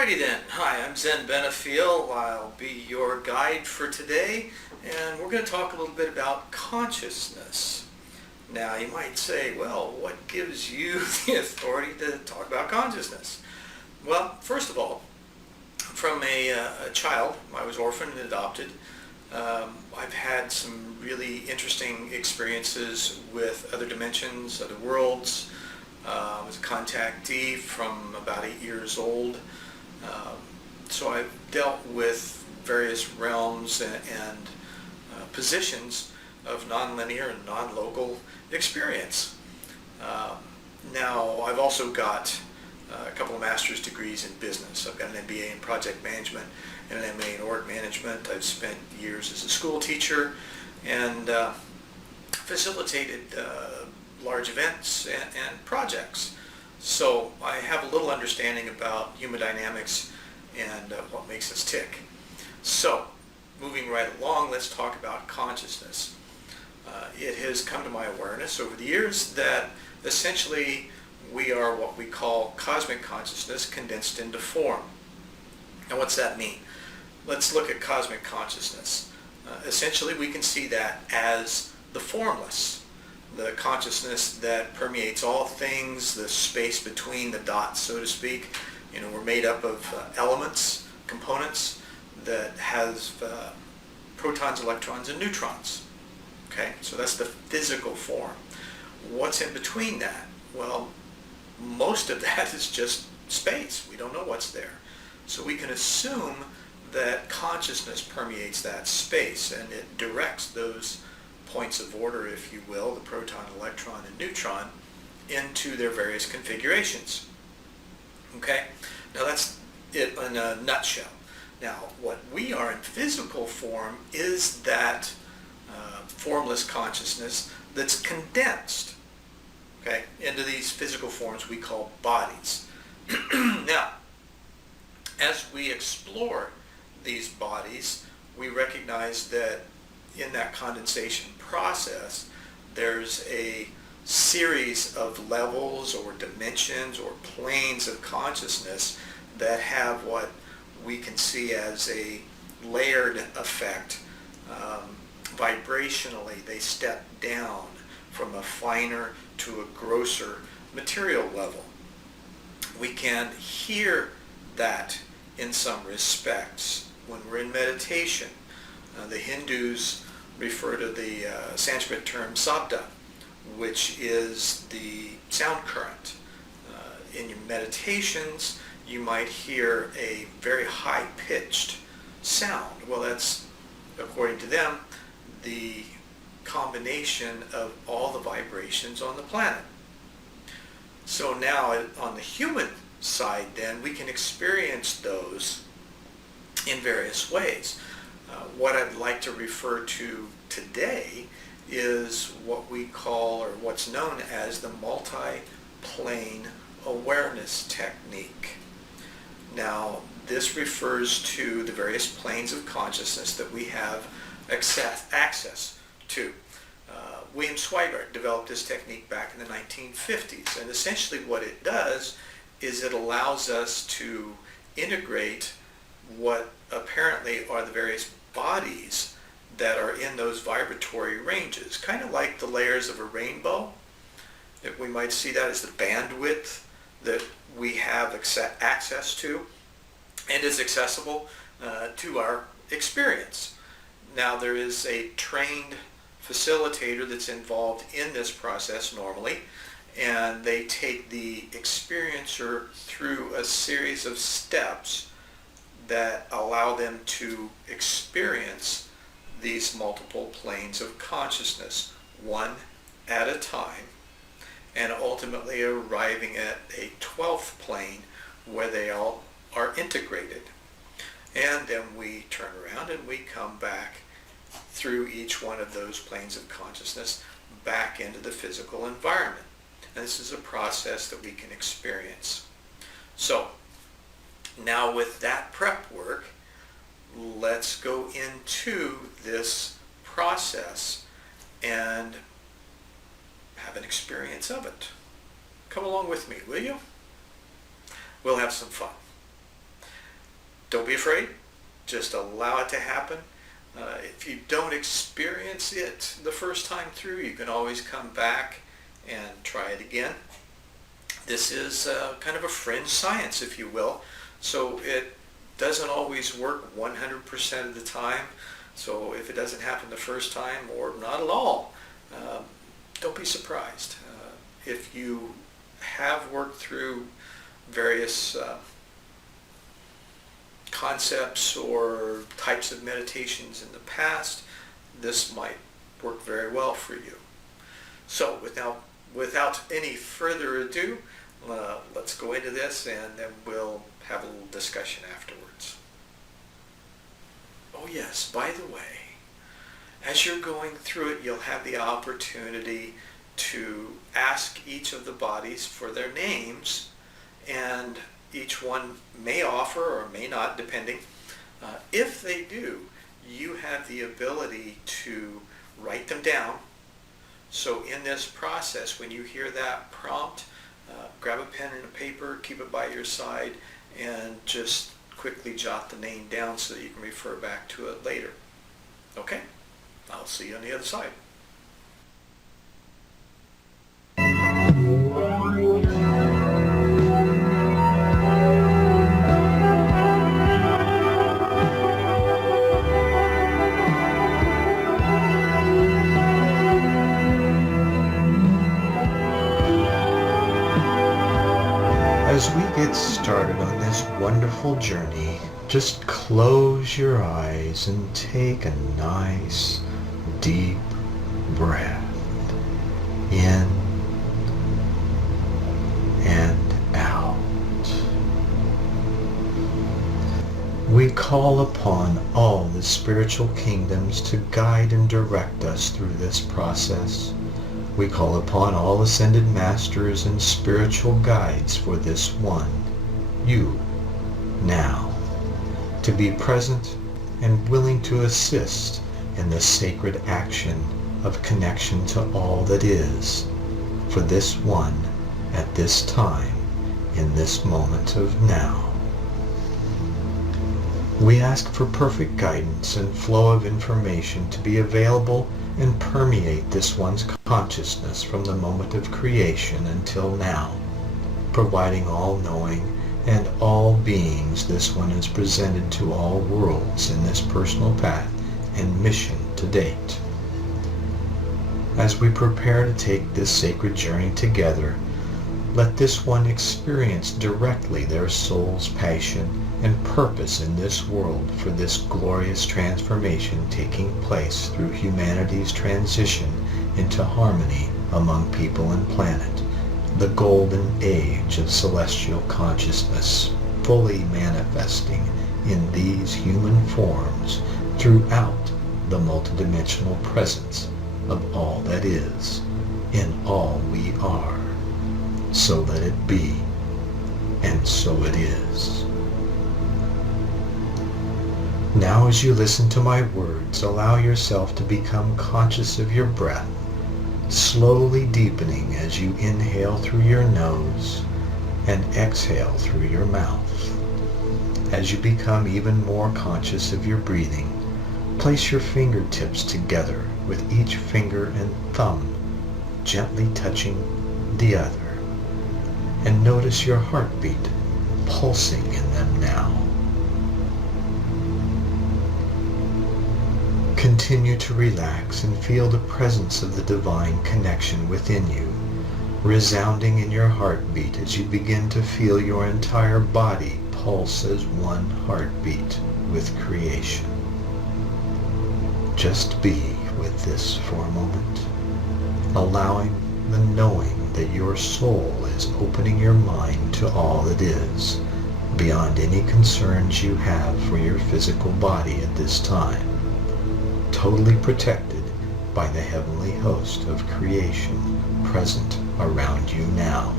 Alrighty then. Hi, I'm Zen Benefiel. I'll be your guide for today, and we're going to talk a little bit about consciousness. Now, you might say, well, what gives you the authority to talk about consciousness? Well, first of all, from a child, I was orphaned and adopted. I've had some really interesting experiences with other dimensions, other worlds. I was a contactee from about 8 years old. So I've dealt with various realms and positions of nonlinear and non-local experience. Now, I've also got a couple of master's degrees in business. I've got an MBA in project management and an MA in org management. I've spent years as a school teacher and facilitated large events and projects. So I have a little understanding about human dynamics and what makes us tick. So, moving right along, let's talk about consciousness. It has come to my awareness over the years that essentially we are what we call cosmic consciousness condensed into form. Now, what's that mean? Let's look at cosmic consciousness. Essentially, we can see that as the formless, the consciousness that permeates all things, the space between the dots, so to speak. You know, we're made up of elements, components that has protons, electrons, and neutrons. Okay, so that's the physical form. What's in between that? Well, most of that is just space. We don't know what's there. So we can assume that consciousness permeates that space and it directs those points of order, if you will, the proton, electron, and neutron, into their various configurations. Okay, now that's it in a nutshell. Now, what we are in physical form is that formless consciousness that's condensed, okay, into these physical forms we call bodies. Now, as we explore these bodies, we recognize that in that condensation process, there's a series of levels or dimensions or planes of consciousness that have what we can see as a layered effect. Vibrationally, they step down from a finer to a grosser material level. We can hear that in some respects when we're in meditation. The Hindus refer to the Sanskrit term sabda, which is the sound current. In your meditations, you might hear a very high-pitched sound. Well, that's, according to them, the combination of all the vibrations on the planet. So now, on the human side, then, we can experience those in various ways. What I'd like to refer to today is what we call, or what's known as, the multiplane awareness technique. Now, this refers to the various planes of consciousness that we have access to. William Swygard developed this technique back in the 1950s, and essentially what it does is it allows us to integrate what apparently are the various bodies that are in those vibratory ranges, kind of like the layers of a rainbow. We might see that as the bandwidth that we have access to and is accessible to our experience. Now, there is a trained facilitator that's involved in this process normally, and they take the experiencer through a series of steps that allow them to experience these multiple planes of consciousness, one at a time, and ultimately arriving at a 12th plane where they all are integrated. And then we turn around and we come back through each one of those planes of consciousness back into the physical environment. And this is a process that we can experience. So, now with that prep work, let's go into this process and have an experience of it. Come along with me, will you? We'll have some fun. Don't be afraid. Just allow it to happen. If you don't experience it the first time through, you can always come back and try it again. This is kind of a fringe science, if you will. So it doesn't always work 100% of the time. So if it doesn't happen the first time, or not at all, don't be surprised. If you have worked through various concepts or types of meditations in the past, this might work very well for you. So without any further ado, let's go into this, and then we'll have a little discussion afterwards. Oh yes, by the way, as you're going through it, you'll have the opportunity to ask each of the bodies for their names, and each one may offer or may not, depending. If they do, you have the ability to write them down. So in this process, when you hear that prompt, grab a pen and a paper, keep it by your side, and just quickly jot the name down so that you can refer back to it later. Okay? I'll see you on the other side. As we get started on this wonderful journey, just close your eyes and take a nice, deep breath in and out. We call upon all the spiritual kingdoms to guide and direct us through this process. We call upon all ascended masters and spiritual guides for this one, you, now, to be present and willing to assist in the sacred action of connection to all that is, for this one at this time, in this moment of now. We ask for perfect guidance and flow of information to be available and permeate this one's consciousness from the moment of creation until now, providing all knowing and all beings this one has presented to all worlds in this personal path and mission to date. As we prepare to take this sacred journey together, let this one experience directly their soul's passion and purpose in this world for this glorious transformation taking place through humanity's transition into harmony among people and planet, the golden age of celestial consciousness fully manifesting in these human forms throughout the multidimensional presence of all that is, in all we are. So let it be, and so it is. Now as you listen to my words, allow yourself to become conscious of your breath, slowly deepening as you inhale through your nose and exhale through your mouth. As you become even more conscious of your breathing, place your fingertips together with each finger and thumb gently touching the other, and notice your heartbeat pulsing in them now. Continue to relax and feel the presence of the divine connection within you, resounding in your heartbeat as you begin to feel your entire body pulse as one heartbeat with creation. Just be with this for a moment, allowing the knowing that your soul is opening your mind to all that is, beyond any concerns you have for your physical body at this time, totally protected by the heavenly host of creation present around you now.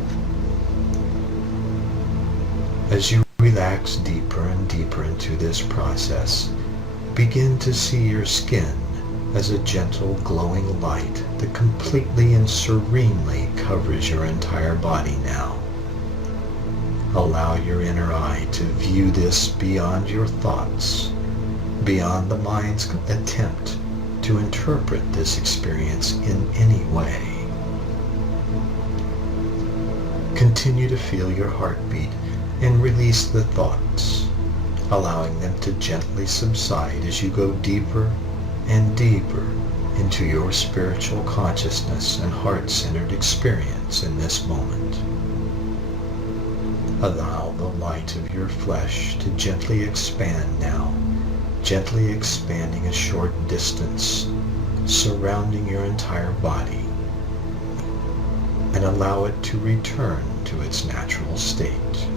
As you relax deeper and deeper into this process, begin to see your skin as a gentle glowing light that completely and serenely covers your entire body now. Allow your inner eye to view this beyond your thoughts, beyond the mind's attempt to interpret this experience in any way. Continue to feel your heartbeat and release the thoughts, allowing them to gently subside as you go deeper and deeper into your spiritual consciousness and heart-centered experience in this moment. Allow the light of your flesh to gently expand now, gently expanding a short distance, surrounding your entire body, and allow it to return to its natural state.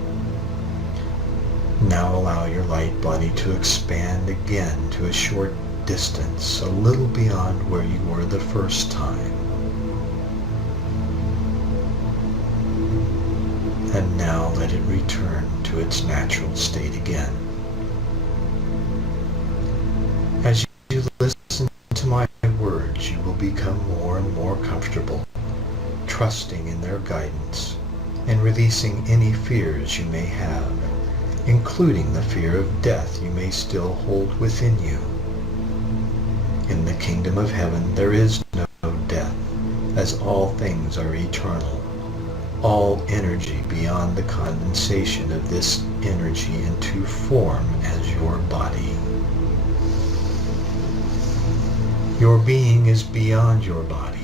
Now allow your light body to expand again to a short distance, a little beyond where you were the first time. And now let it return to its natural state again. As you listen to my words, you will become more and more comfortable, trusting in their guidance and releasing any fears you may have, including the fear of death you may still hold within you. In the kingdom of heaven there is no death, as all things are eternal, all energy beyond the condensation of this energy into form as your body. Your being is beyond your body,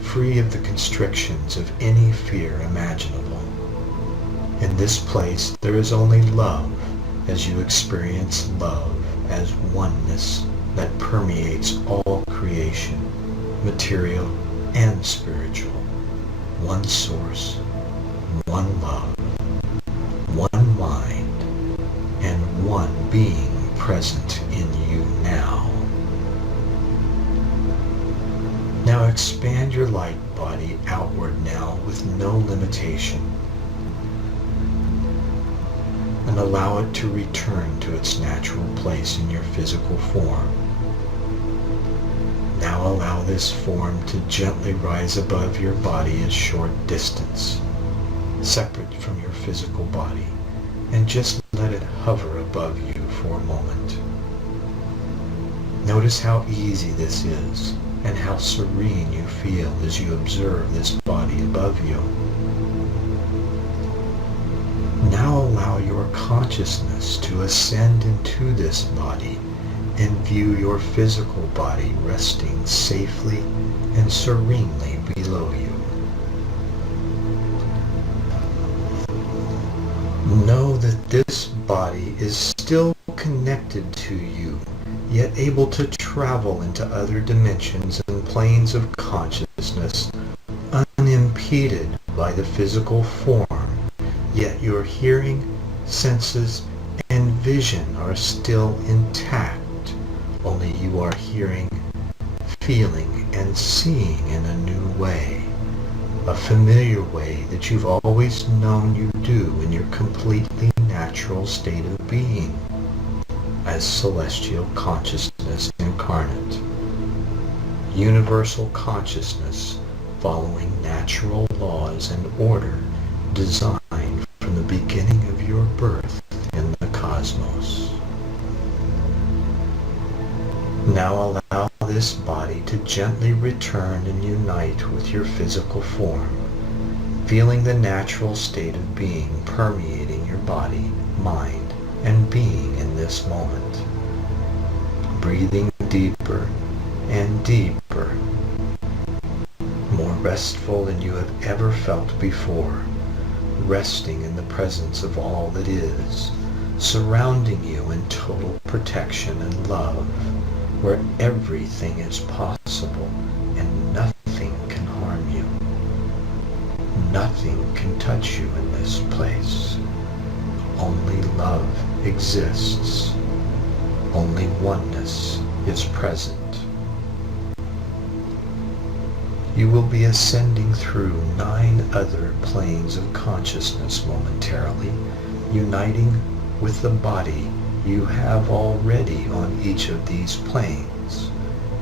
free of the constrictions of any fear imaginable. In this place there is only love as you experience love as oneness that permeates all creation, material and spiritual. One source, one love, one mind, and one being present in you now. Now expand your light body outward now with no limitation, and allow it to return to its natural place in your physical form. Now allow this form to gently rise above your body a short distance, separate from your physical body, and just let it hover above you for a moment. Notice how easy this is and how serene you feel as you observe this body above you. Now allow your consciousness to ascend into this body and view your physical body resting safely and serenely below you. Know that this body is still connected to you, yet able to travel into other dimensions and planes of consciousness unimpeded by the physical form. Yet your hearing, senses, and vision are still intact, only you are hearing, feeling, and seeing in a new way, a familiar way that you've always known you do in your completely natural state of being, as celestial consciousness incarnate, universal consciousness following natural laws and order designed from the beginning of your birth in the cosmos. Now allow this body to gently return and unite with your physical form, feeling the natural state of being permeating your body, mind, and being in this moment. Breathing deeper and deeper, more restful than you have ever felt before, resting in the presence of all that is, surrounding you in total protection and love, where everything is possible and nothing can harm you. Nothing can touch you in this place. Only love exists. Only oneness is present. You will be ascending through 9 other planes of consciousness momentarily, uniting with the body you have already on each of these planes,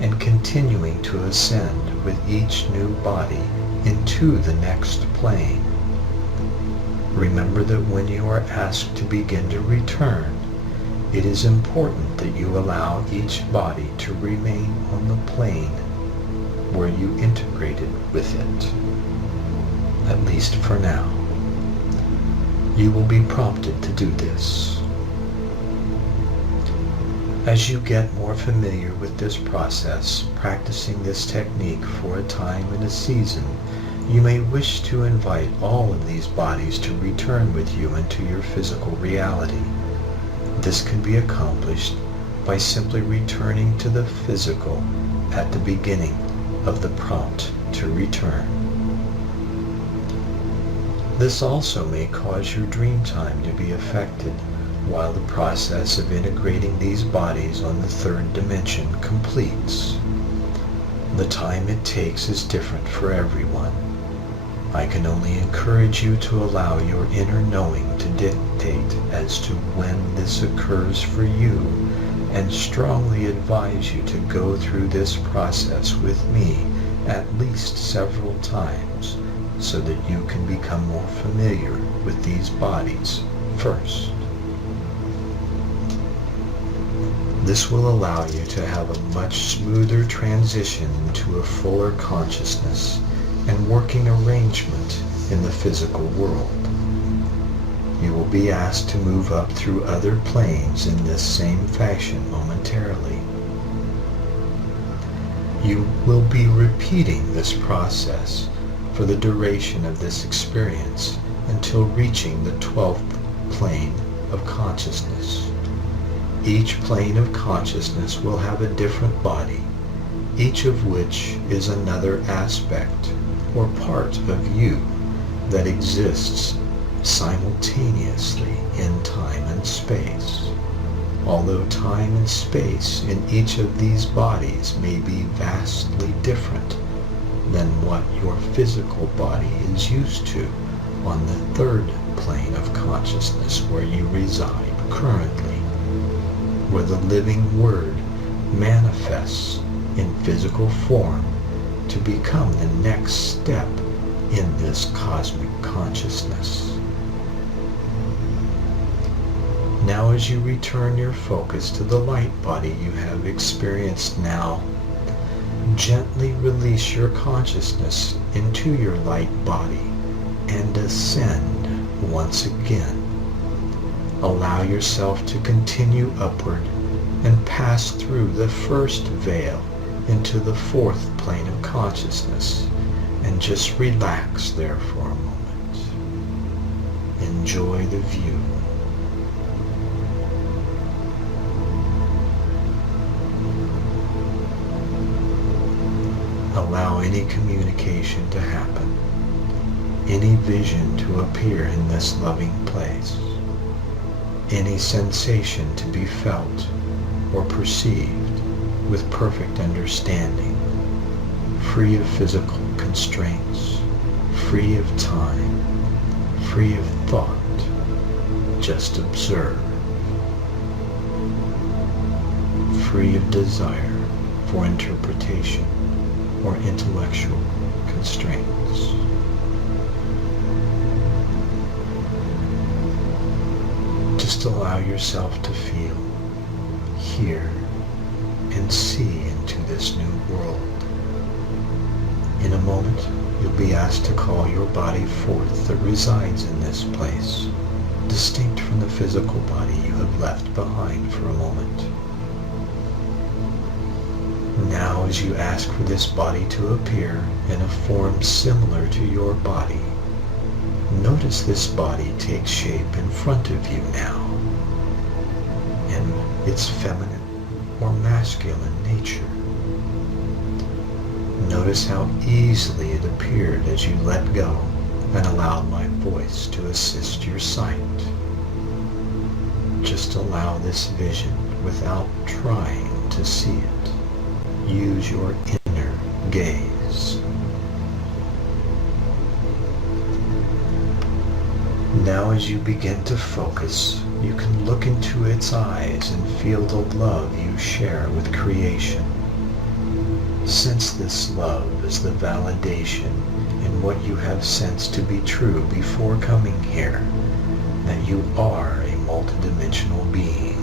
and continuing to ascend with each new body into the next plane, Remember that when you are asked to begin to return, it is important that you allow each body to remain on the plane where you integrated with it, at least for now. You will be prompted to do this. As you get more familiar with this process, practicing this technique for a time and a season, you may wish to invite all of these bodies to return with you into your physical reality. This can be accomplished by simply returning to the physical at the beginning of the prompt to return. This also may cause your dream time to be affected while the process of integrating these bodies on the third dimension completes. The time it takes is different for everyone. I can only encourage you to allow your inner knowing to dictate as to when this occurs for you, and strongly advise you to go through this process with me at least several times so that you can become more familiar with these bodies first. This will allow you to have a much smoother transition into a fuller consciousness and working arrangement in the physical world. You will be asked to move up through other planes in this same fashion momentarily. You will be repeating this process for the duration of this experience until reaching the 12th plane of consciousness. Each plane of consciousness will have a different body, each of which is another aspect or part of you that exists simultaneously in time and space. Although time and space in each of these bodies may be vastly different than what your physical body is used to on the third plane of consciousness where you reside currently, where the living word manifests in physical form to become the next step in this cosmic consciousness. Now as you return your focus to the light body you have experienced now, gently release your consciousness into your light body and ascend once again. Allow yourself to continue upward and pass through the first veil into the fourth plane of consciousness and just relax there for a moment. Enjoy the view. Allow any communication to happen, any vision to appear in this loving place, any sensation to be felt or perceived with perfect understanding, free of physical constraints, free of time, free of thought. Just observe, free of desire for interpretation or intellectual constraints. Just allow yourself to feel, hear, and see into this new world. In a moment, you'll be asked to call your body forth that resides in this place, distinct from the physical body you have left behind for a moment. Now, as you ask for this body to appear in a form similar to your body, notice this body take shape in front of you now, in its feminine or masculine nature. Notice how easily it appeared as you let go and allowed my voice to assist your sight. Just allow this vision without trying to see it. Use your inner gaze. Now as you begin to focus, you can look into its eyes and feel the love you share with creation. Sense this love as the validation in in what you have sensed to be true before coming here, that you are a multidimensional being,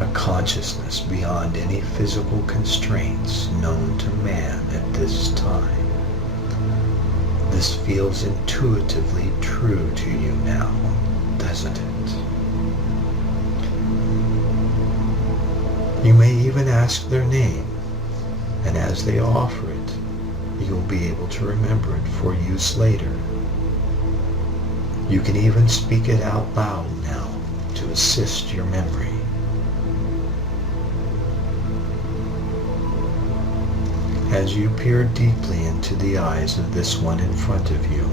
a consciousness beyond any physical constraints known to man at this time. This feels intuitively true to you now, doesn't it? You may even ask their name, and as they offer it, you'll be able to remember it for use later. You can even speak it out loud now to assist your memory. As you peer deeply into the eyes of this one in front of you,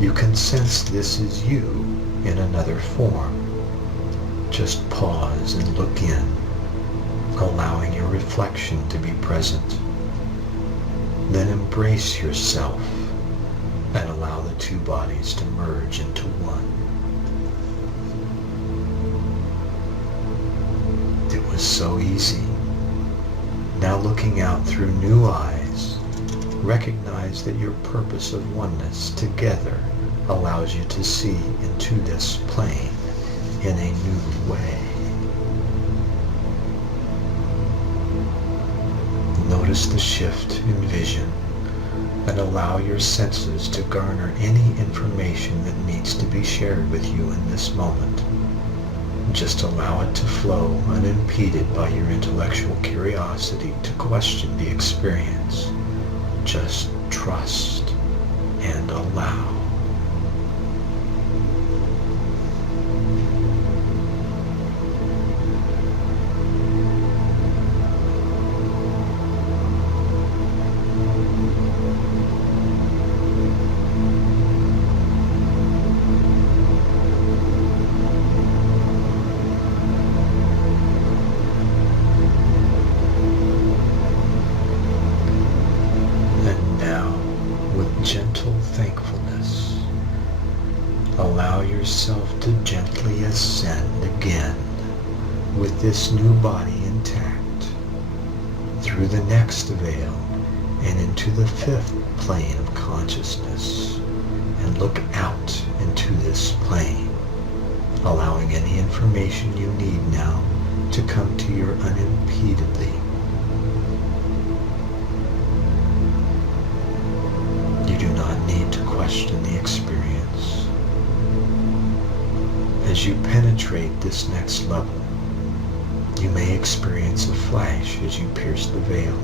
you can sense this is you in another form. Just pause and look in, allowing your reflection to be present. Then embrace yourself and allow the two bodies to merge into one. It was so easy. Now looking out through new eyes, recognize that your purpose of oneness together allows you to see into this plane in a new way. Notice the shift in vision and allow your senses to garner any information that needs to be shared with you in this moment. Just allow it to flow unimpeded by your intellectual curiosity to question the experience. Just trust and allow. Gentle thankfulness, allow yourself to gently ascend again with this new body intact through the next veil and into the fifth plane of consciousness, and look out into this plane, allowing any information you need now to come to you unimpededly. You do not need to question the experience. As you penetrate this next level, you may experience a flash as you pierce the veil,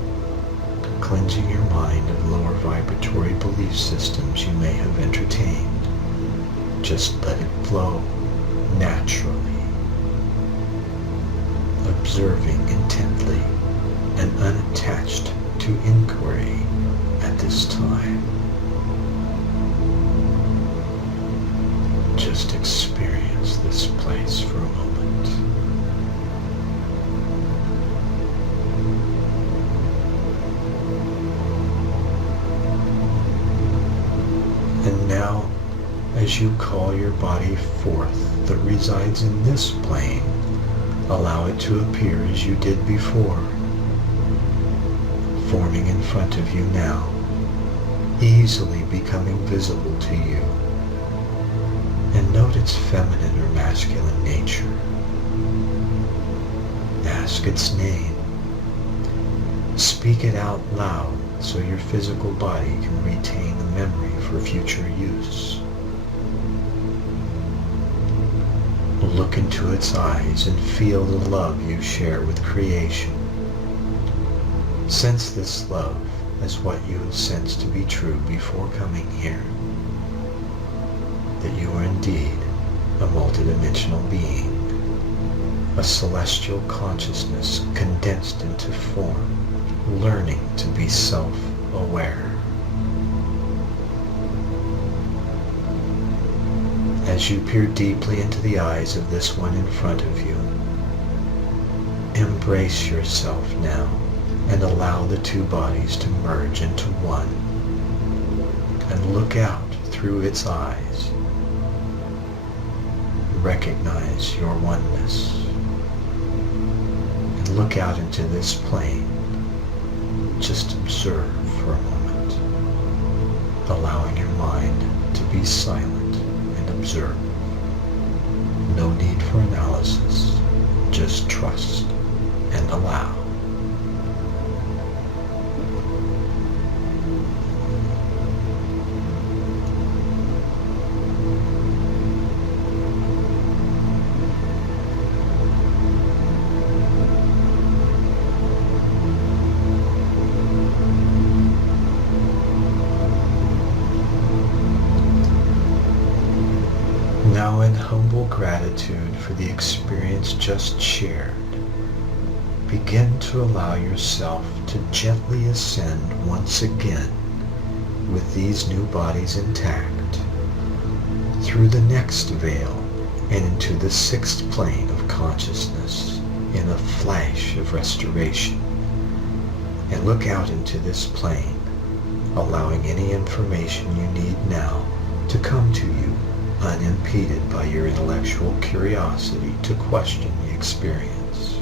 cleansing your mind of lower vibratory belief systems you may have entertained. Just let it flow naturally, observing intently and unattached to inquiry at this time. Just experience this place for a moment. And now, as you call your body forth that resides in this plane, allow it to appear as you did before, forming in front of you now, easily becoming visible to you. And note its feminine or masculine nature. Ask its name. Speak it out loud so your physical body can retain the memory for future use. Look into its eyes and feel the love you share with creation. Sense this love as what you have sensed to be true before coming here. That you are indeed a multidimensional being, a celestial consciousness condensed into form, learning to be self-aware. As you peer deeply into the eyes of this one in front of you, embrace yourself now and allow the two bodies to merge into one, and look out through its eyes. Recognize your oneness and look out into this plane. Just observe for a moment. allowing your mind to be silent and observe. No need for analysis, just trust and allow. Now, in humble gratitude for the experience just shared, begin to allow yourself to gently ascend once again with these new bodies intact through the next veil and into the sixth plane of consciousness in a flash of restoration. And look out into this plane, allowing any information you need now to come to you unimpeded by your intellectual curiosity to question the experience.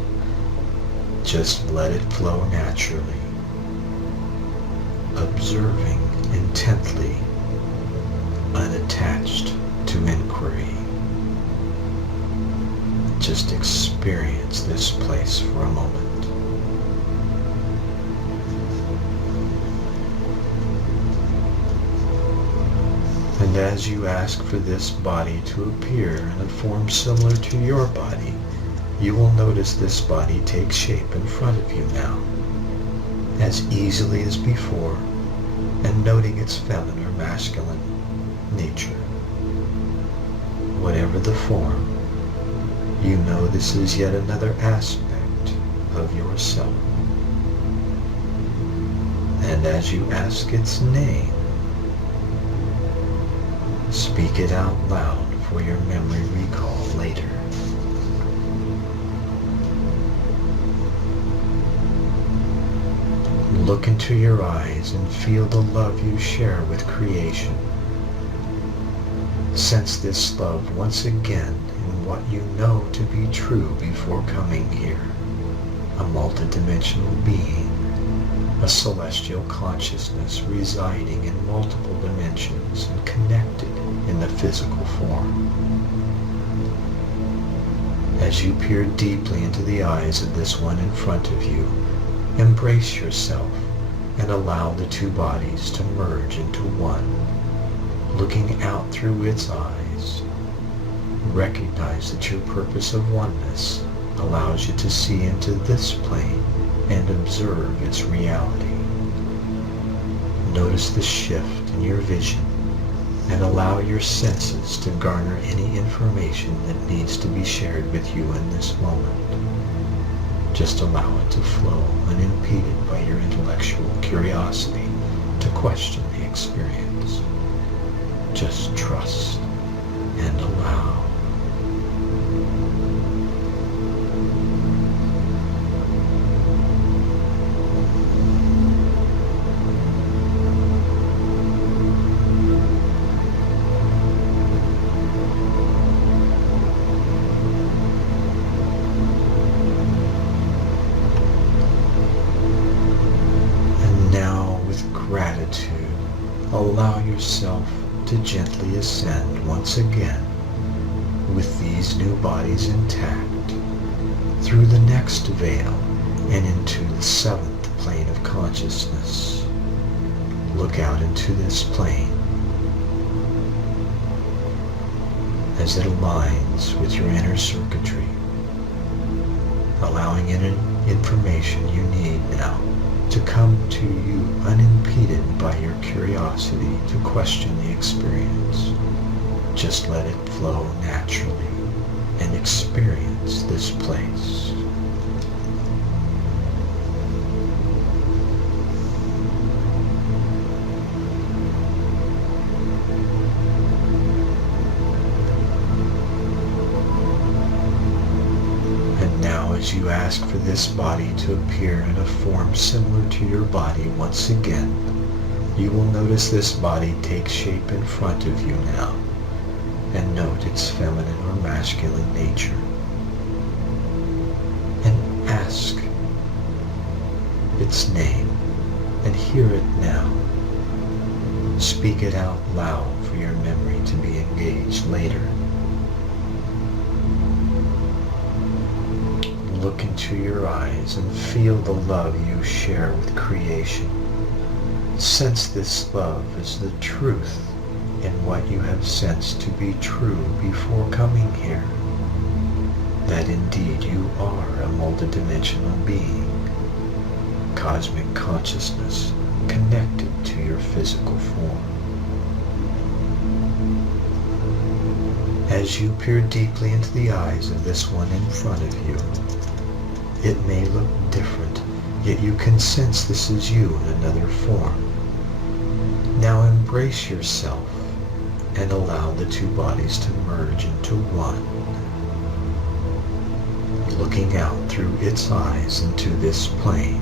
Just let it flow naturally, observing intently, unattached to inquiry. Just experience this place for a moment. And as you ask for this body to appear in a form similar to your body, you will notice this body take shape in front of you now, as easily as before, and noting its feminine or masculine nature. Whatever the form, you know this is yet another aspect of yourself. And as you ask its name, speak it out loud for your memory recall later. Look into your eyes and feel the love you share with creation. Sense this love once again in what you know to be true before coming here. A multidimensional being, a celestial consciousness residing in multiple dimensions and connected in the physical form. As you peer deeply into the eyes of this one in front of you, embrace yourself and allow the two bodies to merge into one. Looking out through its eyes, recognize that your purpose of oneness allows you to see into this plane and observe its reality. Notice the shift in your vision and allow your senses to garner any information that needs to be shared with you in this moment. Just allow it to flow unimpeded by your intellectual curiosity to question the experience. Just trust and allow. Gratitude, allow yourself to gently ascend once again with these new bodies intact through the next veil and into the seventh plane of consciousness. Look out into this plane as it aligns with your inner circuitry, allowing in information you need now to come to you unimpeded by your curiosity to question the experience. Just let it flow naturally and experience this place. As you ask for this body to appear in a form similar to your body once again, you will notice this body take shape in front of you now, and note its feminine or masculine nature. And ask its name, and hear it now. Speak it out loud for your memory to be engaged later. Look into your eyes and feel the love you share with creation. Sense this love as the truth in what you have sensed to be true before coming here. That indeed you are a multidimensional being, cosmic consciousness connected to your physical form. As you peer deeply into the eyes of this one in front of you, it may look different, yet you can sense this is you in another form. Now embrace yourself and allow the two bodies to merge into one. Looking out through its eyes into this plane,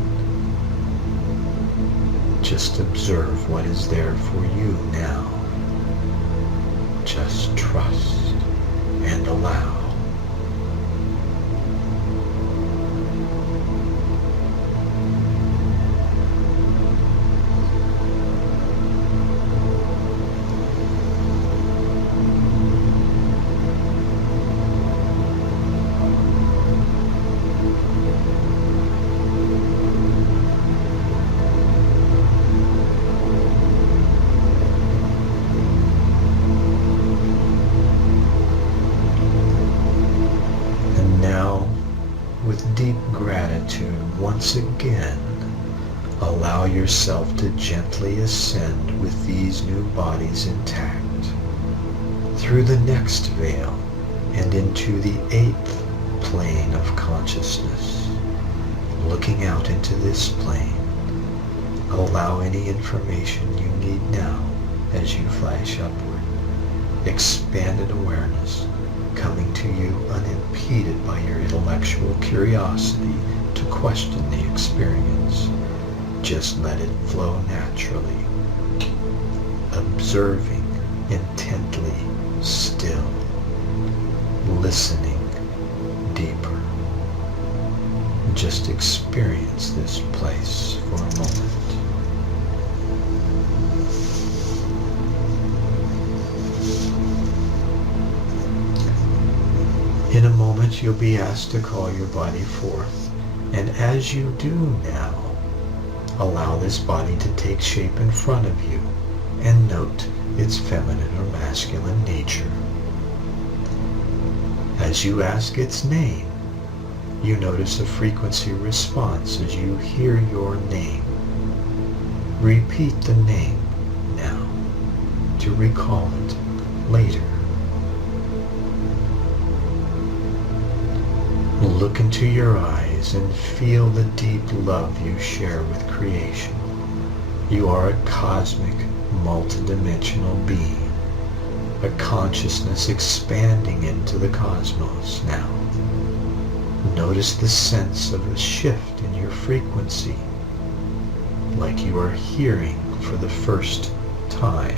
just observe what is there for you now. Just trust and allow. With deep gratitude, once again, allow yourself to gently ascend with these new bodies intact through the next veil and into the 8th plane of consciousness. Looking out into this plane, allow any information you need now as you flash upward. Expanded awareness coming to you unimpeded by your intellectual curiosity to question the experience. Just let it flow naturally, observing intently, still, listening deeper. Just experience this place for a moment. In a moment, you'll be asked to call your body forth, and as you do now, allow this body to take shape in front of you, and note its feminine or masculine nature. As you ask its name, you notice a frequency response as you hear your name. Repeat the name now to recall it later. Look into your eyes and feel the deep love you share with creation. You are a cosmic, multidimensional being, a consciousness expanding into the cosmos now. Notice the sense of a shift in your frequency, like you are hearing for the first time.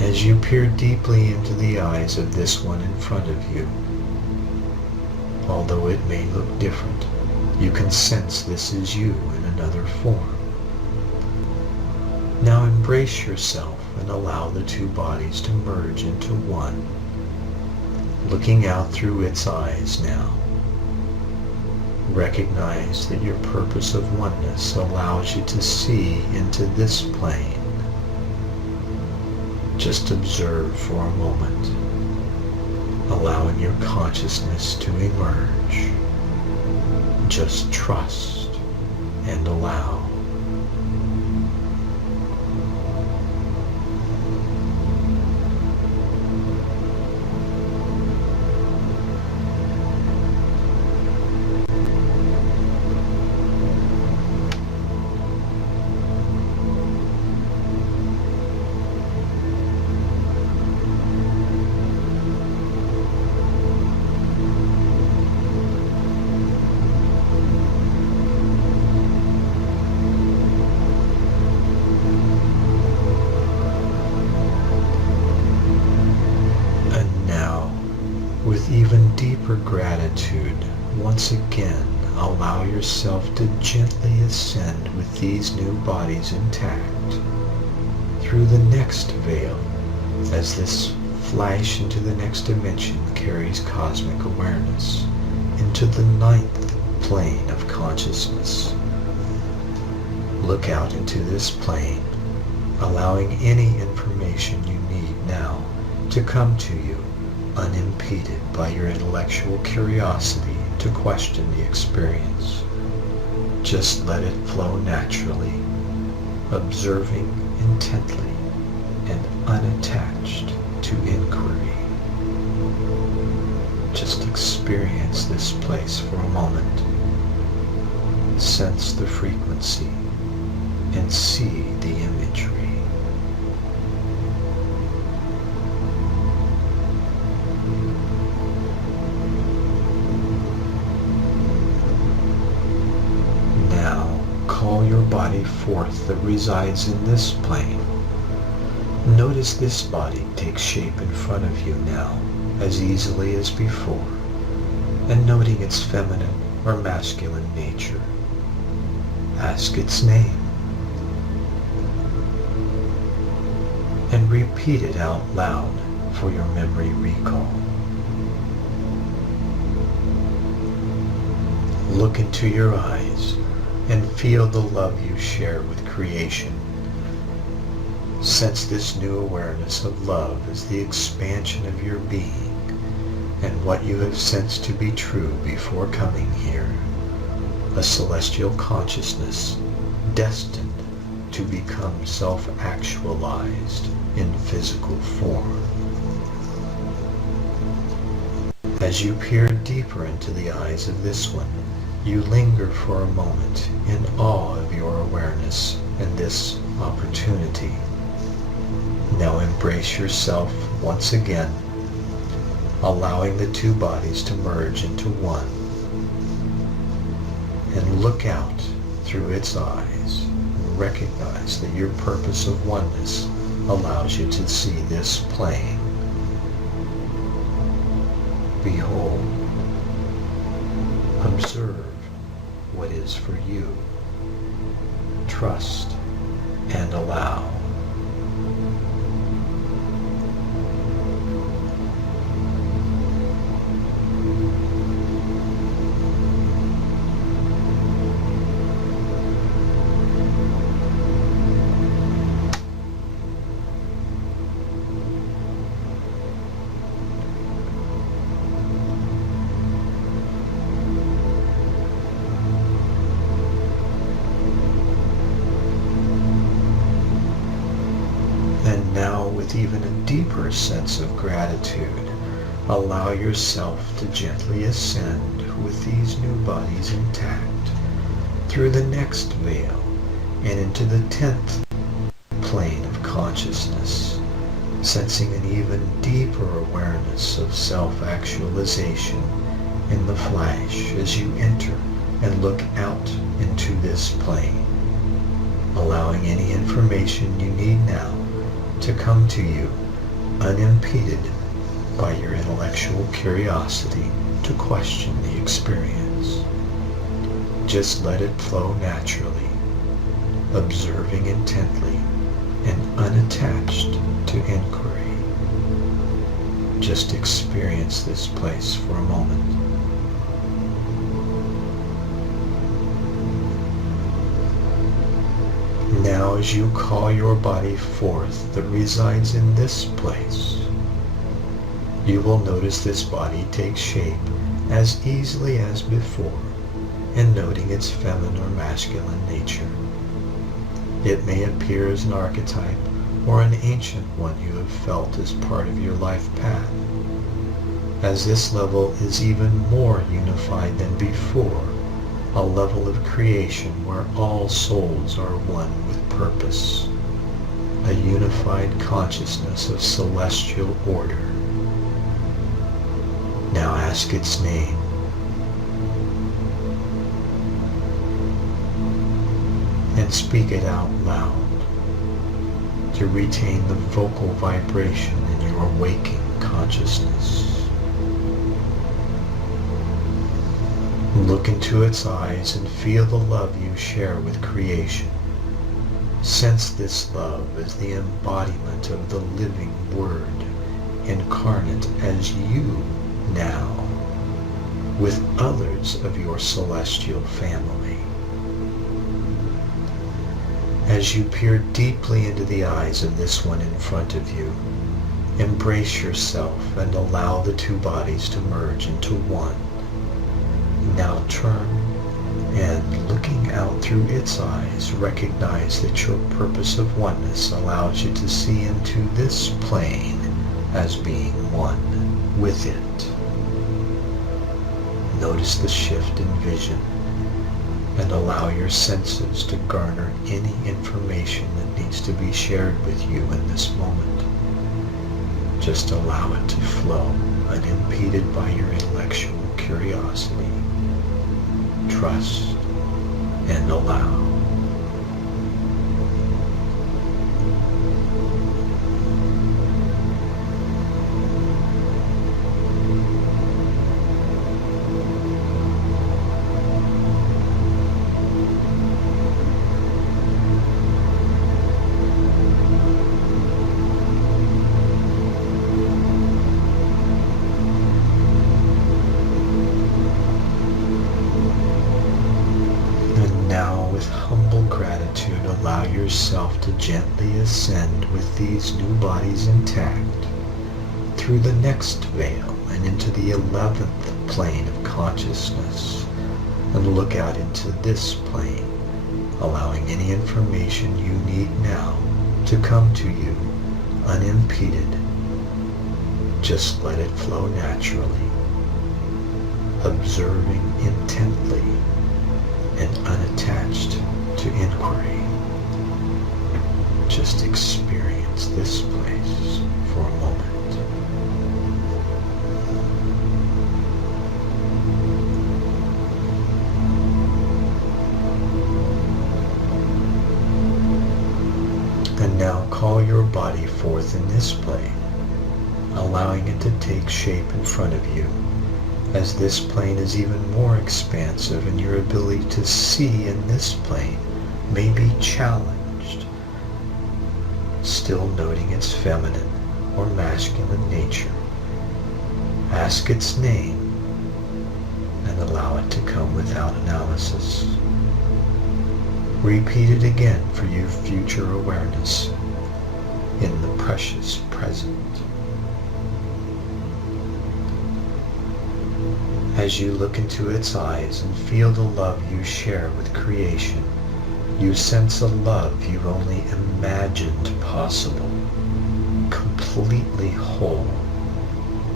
As you peer deeply into the eyes of this one in front of you, although it may look different, you can sense this is you in another form. Now embrace yourself and allow the two bodies to merge into one. Looking out through its eyes now, recognize that your purpose of oneness allows you to see into this plane. Just observe for a moment, allowing your consciousness to emerge. Just trust and allow. With even deeper gratitude, once again, allow yourself to gently ascend with these new bodies intact through the next veil, as this flash into the next dimension carries cosmic awareness into the 9th plane of consciousness. Look out into this plane, allowing any information you need now to come to you unimpeded by your intellectual curiosity to question the experience. Just let it flow naturally, observing intently and unattached to inquiry. Just experience this place for a moment. Sense the frequency and see the imagery. Now call your body forth that resides in this plane. Notice this body take shape in front of you now as easily as before, and noting its feminine or masculine nature. Ask its name and repeat it out loud for your memory recall. Look into your eyes and feel the love you share with creation. Sense this new awareness of love as the expansion of your being and what you have sensed to be true before coming here. A celestial consciousness destined to become self-actualized in physical form. As you peer deeper into the eyes of this one, you linger for a moment in awe of your awareness and this opportunity. Now embrace yourself once again, allowing the two bodies to merge into one. And look out through its eyes and recognize that your purpose of oneness allows you to see this plane. Behold, observe what is for you. Trust and allow. And now, with even a deeper sense of gratitude, allow yourself to gently ascend with these new bodies intact through the next veil and into the 10th plane of consciousness, sensing an even deeper awareness of self-actualization in the flash as you enter and look out into this plane, allowing any information you need now to come to you unimpeded by your intellectual curiosity to question the experience. Just let it flow naturally, observing intently and unattached to inquiry. Just experience this place for a moment. Now, as you call your body forth that resides in this place, you will notice this body take shape as easily as before, and noting its feminine or masculine nature. It may appear as an archetype or an ancient one you have felt as part of your life path, as this level is even more unified than before, a level of creation where all souls are one with purpose, a unified consciousness of celestial order. Now ask its name. And speak it out loud to retain the vocal vibration in your waking consciousness. Look into its eyes and feel the love you share with creation. Sense this love as the embodiment of the living Word, incarnate as you now, with others of your celestial family. As you peer deeply into the eyes of this one in front of you, embrace yourself and allow the two bodies to merge into one. Now turn and, looking out through its eyes, recognize that your purpose of oneness allows you to see into this plane as being one with it. Notice the shift in vision and allow your senses to garner any information that needs to be shared with you in this moment. Just allow it to flow, unimpeded by your intellectual curiosity. Trust and allow. Allow yourself to gently ascend with these new bodies intact through the next veil and into the 11th plane of consciousness, and look out into this plane, allowing any information you need now to come to you unimpeded. Just let it flow naturally, observing intently and unattached to inquiry. Just experience this place for a moment. And now call your body forth in this plane, allowing it to take shape in front of you, as this plane is even more expansive and your ability to see in this plane may be challenged. Still noting its feminine or masculine nature. Ask its name and allow it to come without analysis. Repeat it again for your future awareness in the precious present. As you look into its eyes and feel the love you share with creation, you sense a love you've only imagined possible, completely whole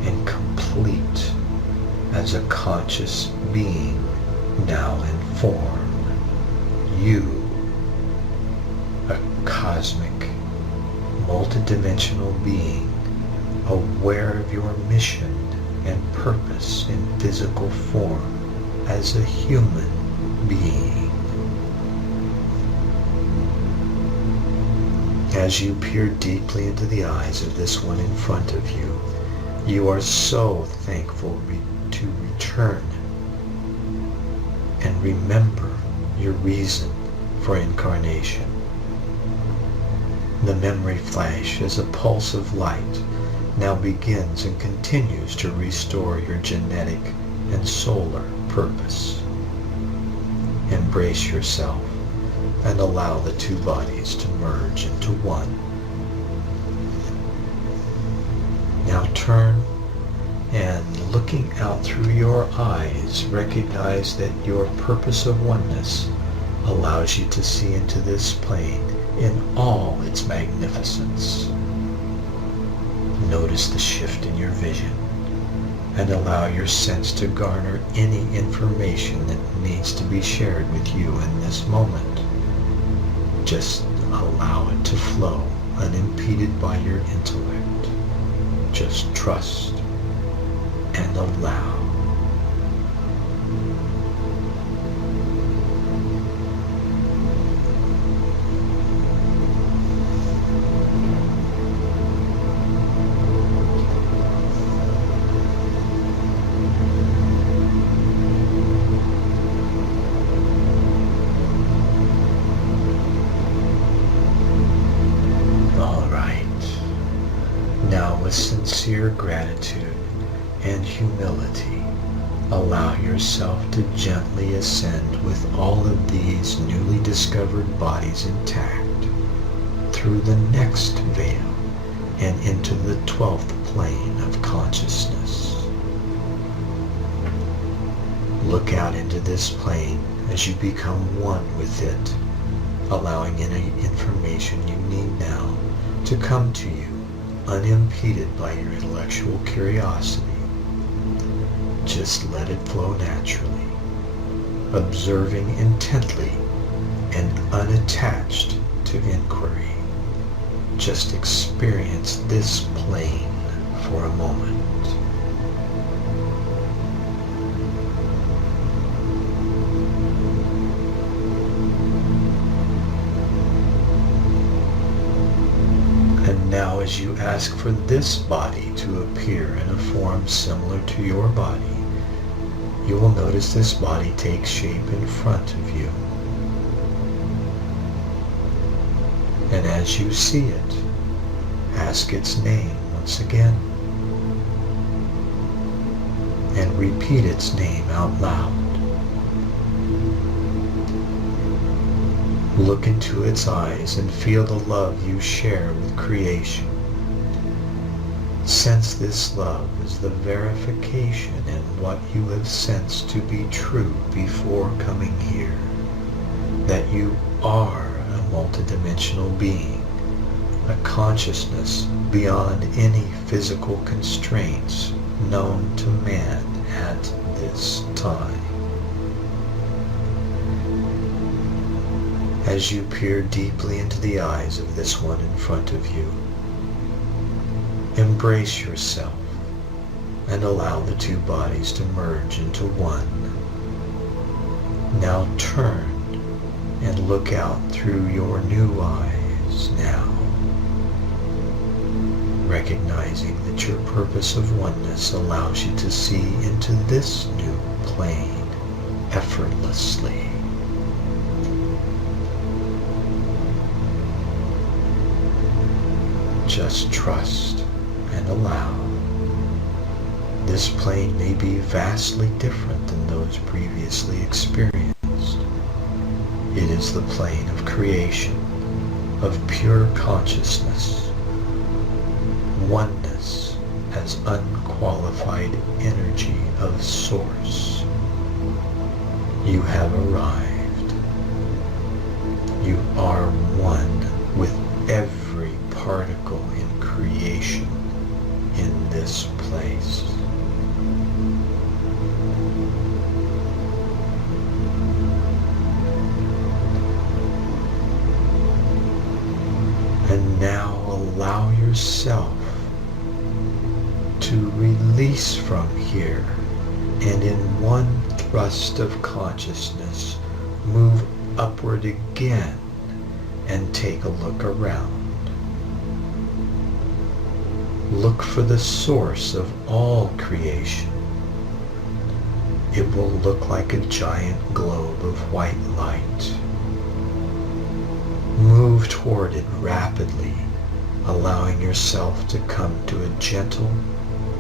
and complete as a conscious being now in form. You, a cosmic, multidimensional being, aware of your mission and purpose in physical form as a human being. As you peer deeply into the eyes of this one in front of you, you are so thankful to return and remember your reason for incarnation. The memory flash as a pulse of light now begins and continues to restore your genetic and solar purpose. Embrace yourself and allow the two bodies to merge into one. Now turn and, looking out through your eyes, recognize that your purpose of oneness allows you to see into this plane in all its magnificence. Notice the shift in your vision and allow your sense to garner any information that needs to be shared with you in this moment. Just allow it to flow unimpeded by your intellect. Just trust and allow. sincere gratitude and humility, allow yourself to gently ascend with all of these newly discovered bodies intact through the next veil and into the 12th plane of consciousness. Look out into this plane as you become one with it, allowing any information you need now to come to you unimpeded by your intellectual curiosity. Just let it flow naturally, observing intently and unattached to inquiry. Just experience this plane for a moment. And now as you ask for this body to appear in a form similar to your body, you will notice this body take shape in front of you. And as you see it, ask its name once again and repeat its name out loud. Look into its eyes and feel the love you share with creation. Sense this love as the verification in what you have sensed to be true before coming here, that you are a multidimensional being, a consciousness beyond any physical constraints known to man at this time. As you peer deeply into the eyes of this one in front of you, embrace yourself and allow the two bodies to merge into one. Now turn and look out through your new eyes now, recognizing that your purpose of oneness allows you to see into this new plane effortlessly. Just trust and allow. This plane may be vastly different than those previously experienced. It is the plane of creation, of pure consciousness, oneness as unqualified energy of source. You have arrived. You are one with every particle in creation in this place. And now allow yourself to release from here and in one thrust of consciousness move upward again and take a look around. Look for the source of all creation. It will look like a giant globe of white light. Move toward it rapidly, allowing yourself to come to a gentle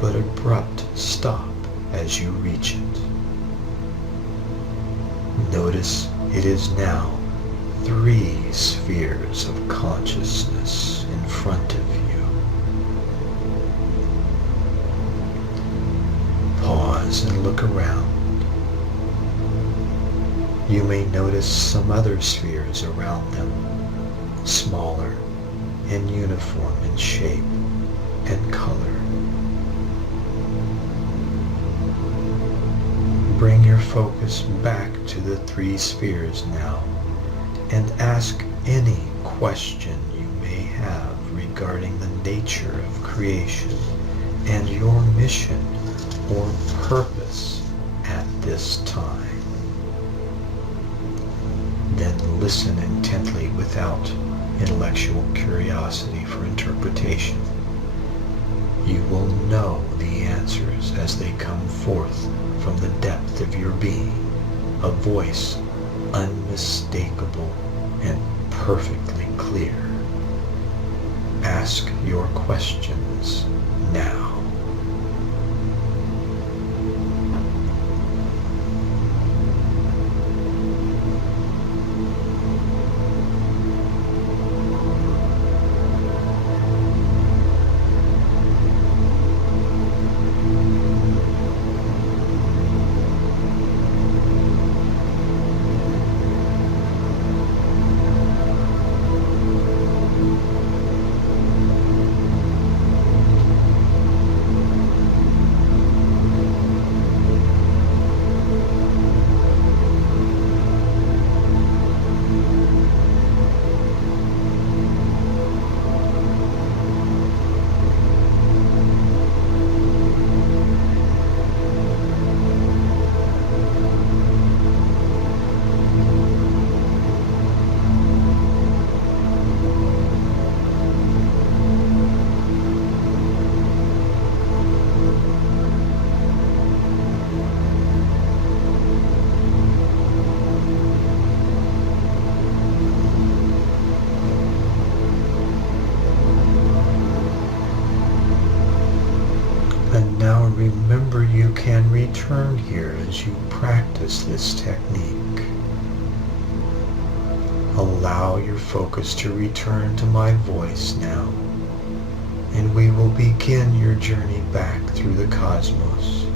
but abrupt stop as you reach it. Notice it is now 3 spheres of consciousness in front of you. Pause and look around. You may notice some other spheres around them, smaller and uniform in shape and color. Bring your focus back to the 3 spheres now and ask any question you may have regarding the nature of creation and your mission or purpose at this time. Then listen intently without intellectual curiosity for interpretation. You will know the answers as they come forth from the depth of your being, a voice unmistakable and perfectly clear. Ask your questions now. can return here as you practice this technique. Allow your focus to return to my voice now, and we will begin your journey back through the cosmos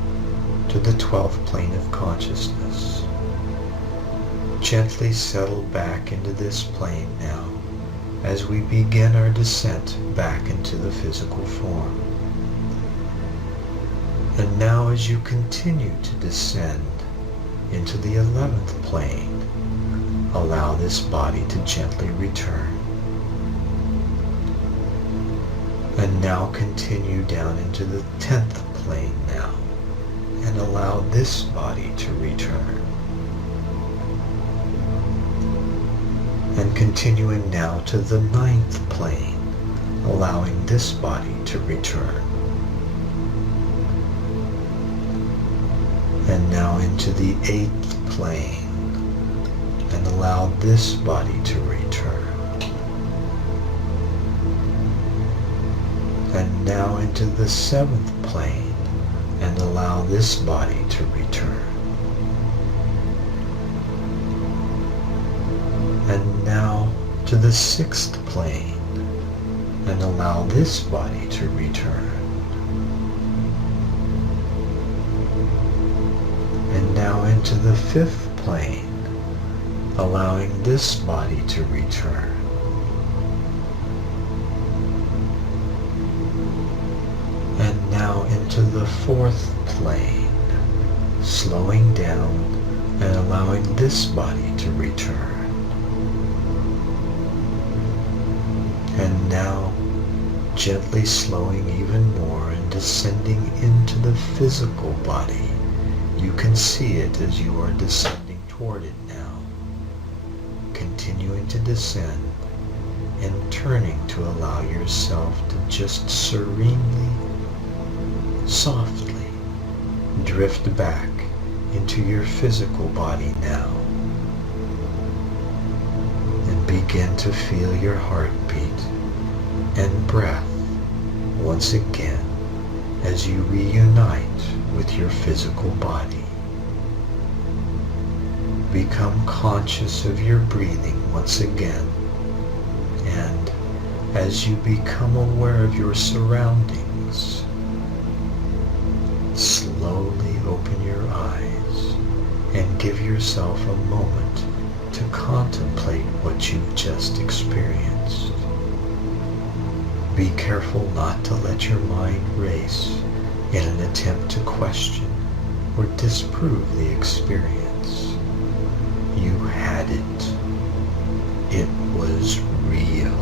to the 12th plane of consciousness. Gently settle back into this plane now as we begin our descent back into the physical form. And now as you continue to descend into the 11th plane, allow this body to gently return. And now continue down into the 10th plane now, and allow this body to return. And continuing now to the 9th plane, allowing this body to return. And now into the 8th plane, and allow this body to return. And now into the 7th plane, and allow this body to return. And now to the 6th plane, and allow this body to return. And now into the 5th plane, allowing this body to return. And now into the 4th plane, slowing down and allowing this body to return. And now gently slowing even more and descending into the physical body. You can see it as you are descending toward it now. Continuing to descend and turning to allow yourself to just serenely, softly drift back into your physical body now. And begin to feel your heartbeat and breath once again as you reunite with your physical body. Become conscious of your breathing once again, and as you become aware of your surroundings, slowly open your eyes and give yourself a moment to contemplate what you've just experienced. Be careful not to let your mind race in an attempt to question or disprove the experience. You had it. It was real.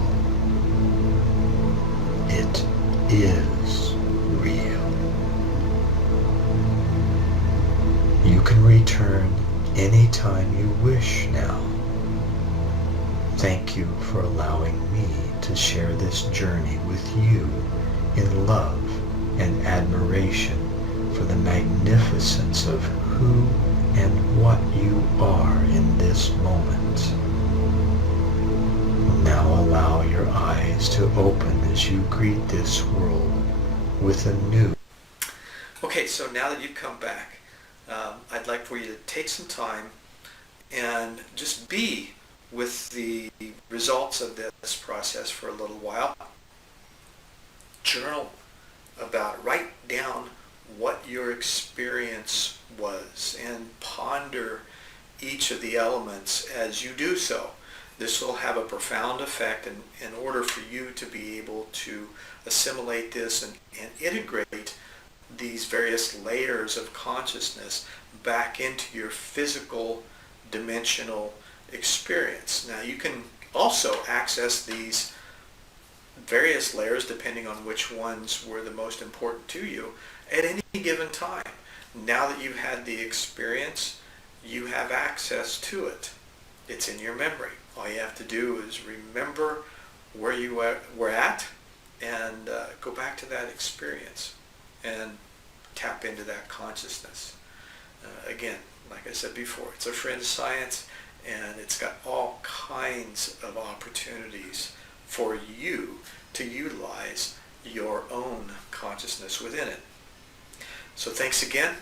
It is real. You can return anytime you wish now. Thank you for allowing me to share this journey with you in love and admiration for the magnificence of who and what you are in this moment. Now allow your eyes to open as you greet this world with a new... Okay, so now that you've come back, I'd like for you to take some time and just be with the results of this process for a little while. Journal about it. Write down what your experience was and ponder each of the elements as you do so. This will have a profound effect in order for you to be able to assimilate this and integrate these various layers of consciousness back into your physical dimensional experience. Now you can also access these various layers depending on which ones were the most important to you at any given time. Now that you've had the experience, you have access to it. It's in your memory. All you have to do is remember where you were at and go back to that experience and tap into that consciousness. Again, like I said before, it's a fringe science, and it's got all kinds of opportunities for you to utilize your own consciousness within it. So thanks again.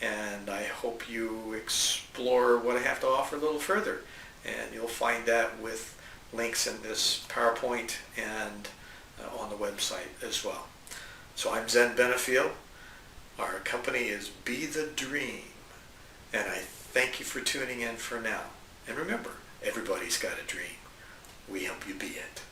and I hope you explore what I have to offer a little further. And you'll find that with links in this PowerPoint and on the website as well. So I'm Zen Benefiel. Our company is Be the Dream, and I thank you for tuning in for now. And remember, everybody's got a dream. We help you be it.